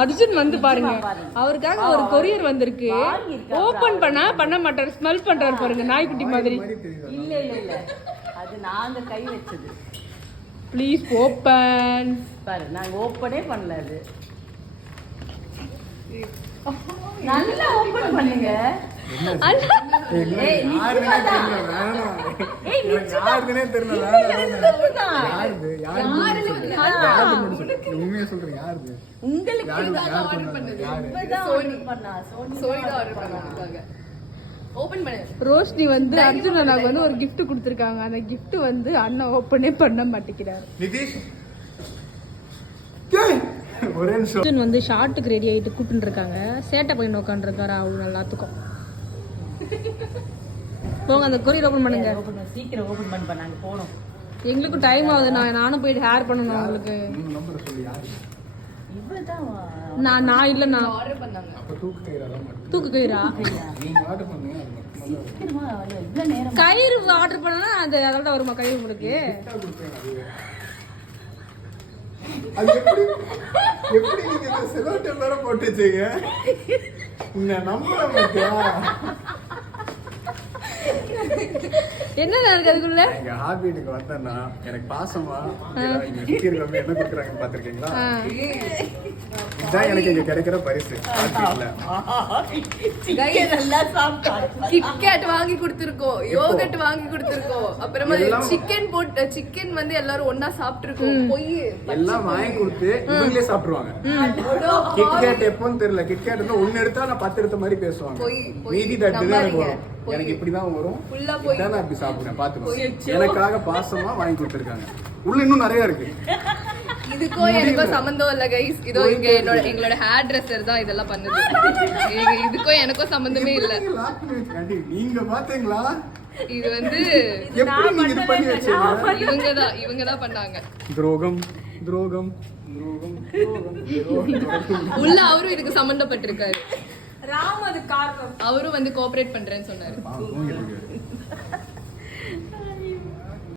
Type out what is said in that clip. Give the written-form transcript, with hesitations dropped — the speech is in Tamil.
அர்ஜுன் வந்து பாருங்க, அவருக்காக ஒரு கொரியர் வந்திருக்கு. ஓபன் பண்ண மாட்டாரு, ஸ்மெல் பண்றாரு பாருங்க, நாய்க்குட்டி மாதிரி. இல்ல இல்ல இல்ல, அது நாங்க கை வச்சது. Please open. பாரு, நாங்க ஓபனே பண்ணல. அது நல்லா ஓபன் பண்ணுங்க. ரோஷினி வந்து அர்ஜுன் அண்ணாக்கு வந்து ஒரு கிஃப்ட் கொடுத்துருக்காங்க. அந்த கிஃப்ட் வந்து அண்ணன் ஓபனே பண்ண மாட்டேங்கிறார். அர்ஜுன் வந்து ஷார்ட்டுக்கு ரெடி ஆகிட்டு கூப்பிட்டு இருக்காங்க. சேட்டை பண்ணி உட்காந்துருக்காரு அவங்க எல்லாத்துக்கும். போங்க, அந்த கொரியர் ஓபன் பண்ணுங்க. சீக்கிரம் ஓபன் பண்ண, நாங்க போறோம். எங்களுக்கும் டைம் ஆகுது. நானும் போயிட்டு ஹேர் பண்ணணும். உங்களுக்கு நான் இல்ல, நான் ஆர்டர் பண்ணாங்க. தூக்கு கயிறா? கயிறு ஆர்டர் பண்ணா அது அதோட வருமா கயிறு உங்களுக்கு? என்ன இருக்கு அதுக்குள்ள? எங்க ஹார்ட்பீட்டுக்கு வந்தேன்னா எனக்கு பாசமா இங்க சுத்தி இருக்கவங்க என்ன கொடுக்குறாங்க பாத்திருக்கீங்களா? இதுதான் எனக்கு இங்க கிடைக்கிற பரிசு. கிட்கேட் வாங்கி கொடுத்திருக்கோம், யோகட் வாங்கி கொடுத்திருக்கோம், அப்புறமா சிக்கன் வந்து எல்லாரும் ஒண்ணா சாப்பிட்டுருக்கோம். பொய் எல்லாம் வாங்கி கொடுத்து இவங்களே சாப்பிடுவாங்க. கிட்கேட் எப்போன்னு தெரியல. கிட்கேட் வந்து ஒன்னு எடுத்தா நான் 10 எடுத்த மாதிரி பேசுவாங்க. மீதி தட்டு எனக்கு வரும். எனக்கு இப்படிதான் வரும். இதான் நான் இப்படி சாப்பிடுறேன். பாத்துக்கோ, எனக்காக பாசமா வாங்கி கொடுத்துருக்காங்க. உள்ள இன்னும் நிறைய இருக்கு. இதுக்கும் எனக்கும் சம்பந்தம் இல்ல கைஸ். இதோ இங்க எங்களோட ஹேர் ட்ரெஸ்ஸர் தான் இதெல்லாம் பண்ணுது. இதுக்கும் எனக்கும் சம்பந்தமே இல்ல. நீங்க பாத்தீங்களா? இது வந்து இவங்க தான் பண்ணாங்க. துரோகம் துரோகம் துரோகம். உள்ள அவரும் இதுக்கு சம்பந்தப்பட்டிருக்காரு. ராம் அது காரணம். அவரும் வந்து கோஆபரேட் பண்றேன்னு சொன்னாரு.